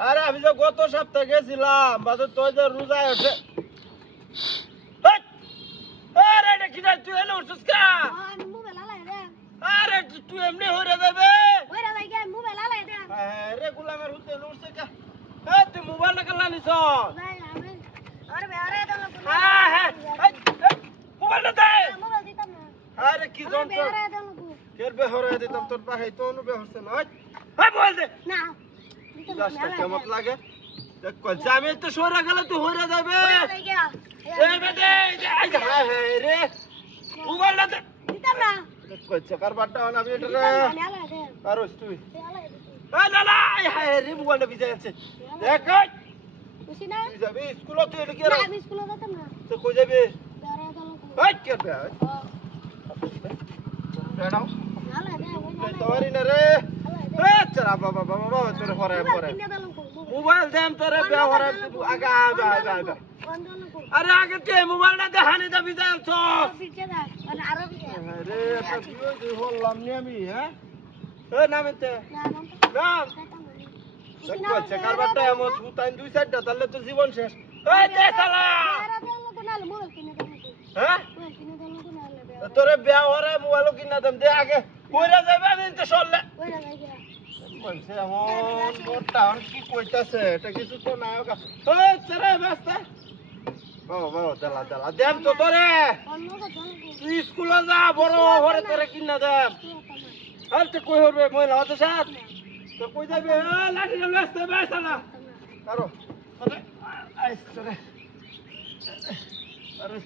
আরে আমি যে গত সপ্তাহে গেছিলাম বাজার তুই যে রোজায় ওঠে আরে এটা কি যায় তুই এনে উঠছিস কা আমি মোবাইল আলাই রে আরে তুই এমনি হয়ে যাবে ওইরা যাই গে মোবাইল আলাই রে আরে গুলামের উঠতে উঠছে কা তুই মোবাইলটা কেন নিছ ভাই আমি আরে বেরে দাও হ্যাঁ হ্যাঁ মোবাইলটা দে মোবাইল দিতাম না আরে কি জন তোর বেরে দাও কের বে হরে দিতাম তোর পাহে তো অনু বে হচ্ছে না হ্যাঁ মোবাইল দে না দশটা কেমন লাগে দেখ কল আমি তো সরে গেলে তুই হরে যাবে যাই গে এই বেটে এই হ্যাঁ হ্যাঁ রে মোবাইলটা দে দিতাম না দেখ কল কারবারটা আমি এটা রে আমি আলাই রে পারোস তুই আলাই রে এই না না হ্যাঁ রে মোবাইলটা ভিজে আছে দেখ খুশি না তুই যাবি স্কুলে তুই এটা কি না আমি স্কুলে যেতাম না তো কই যাবি বেরে দাও এই কে বে বেড়াও আলাই রে তুই তোরি না রে এ চরা বাবা বাবা বাবা তোর হরে পরে মোবাইল দেম তোরে বে হরে আগা আগা আগা আগা আরে আগে তে মোবাইলটা দেখানি দে ভিজে আছো আরে এটা ভিডিও হলাম নি আমি হ্যাঁ এ নামেতে নাম দেখো কারবারটা এমন সুতাইন দুই সাইডটা তাহলে তো জীবন শেষ এই দে শালা হ্যাঁ তোরে বিয়া হরে মোবাইল কিনা দেম দে আগে কইরা যাবে আমি তো সরলে বলছে এমন মোটা কি কইতাছে এটা কিছু তো নাই ওকা ওই চলে ব্যস্ত বাবা বাবা দালা দালা দেম তো তোরে তুই স্কুলে যা বড় হরে তোরে কিনা দেম আর তো কই হরবে মহিলা হতে সাথ তো কই যাবে লাঠি ব্যস্ত ব্যস্ত না কারো আইসরে আরে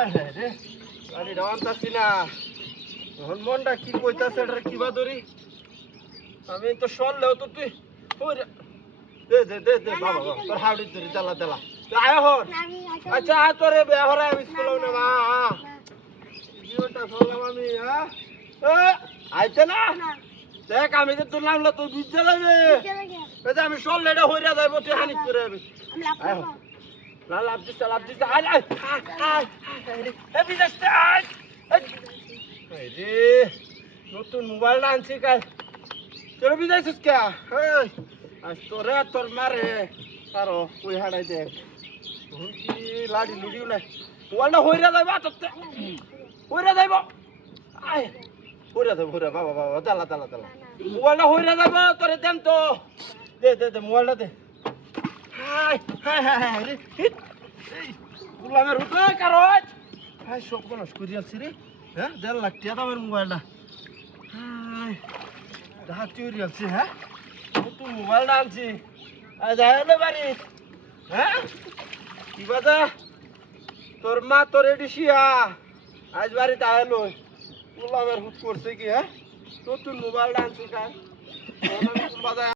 আরে রে আরে রাম তাসি না হন মনটা কি কইতাছে এটা কি বাদরি আমি তো সরলেও তো তুই ওরে দে দে দে দে বাবা বাবা তোর হাউড়ি ধরি দালা দালা আয় হর আচ্ছা আয় তোরে বে হরে আমি স্কুলে না মা জীবনটা সরলাম আমি হ্যাঁ আইতে না দেখ আমি যে তোর নামলা তুই বুঝতে লাগবে আমি সরলে এটা হইরা যাইব তুই হানি করে আমি লা লাভ দিস আয় আয় আয় এ বিদেশ আয় এই রে নতুন মোবাইল আনছি কাল তোর বিদাইছিস কে এই আজ তোরে তোর মারে কারো কই হাড়াই দেখ কি লাড়ি লুড়িও নাই মোবাইলটা হইরা যাইবা তোতে হইরা যাইব আয় হইরা যাইব হইরা বাবা বাবা দালা দালা দালা মোবাইলটা হইরা যাইব তোরে দেন তো দে দে দে মোবাইলটা দে হাই হাই হাই রে হিট গুলামের হুটো কারো হাই সব কোন করিয়াছি রে হ্যাঁ 1.5 লাখ টাকা দামের মোবাইলটা হাই দেখা চুরি আছি হ্যাঁ নতুন মোবাইলটা আনছি আজ আইলে বাড়ি হ্যাঁ কি বাজা তোর মা তোর এডিসিয়া আজ বাড়িতে আইলো গোলামের হুট করছে কি হ্যাঁ নতুন মোবাইলটা আনছি কাল বাজা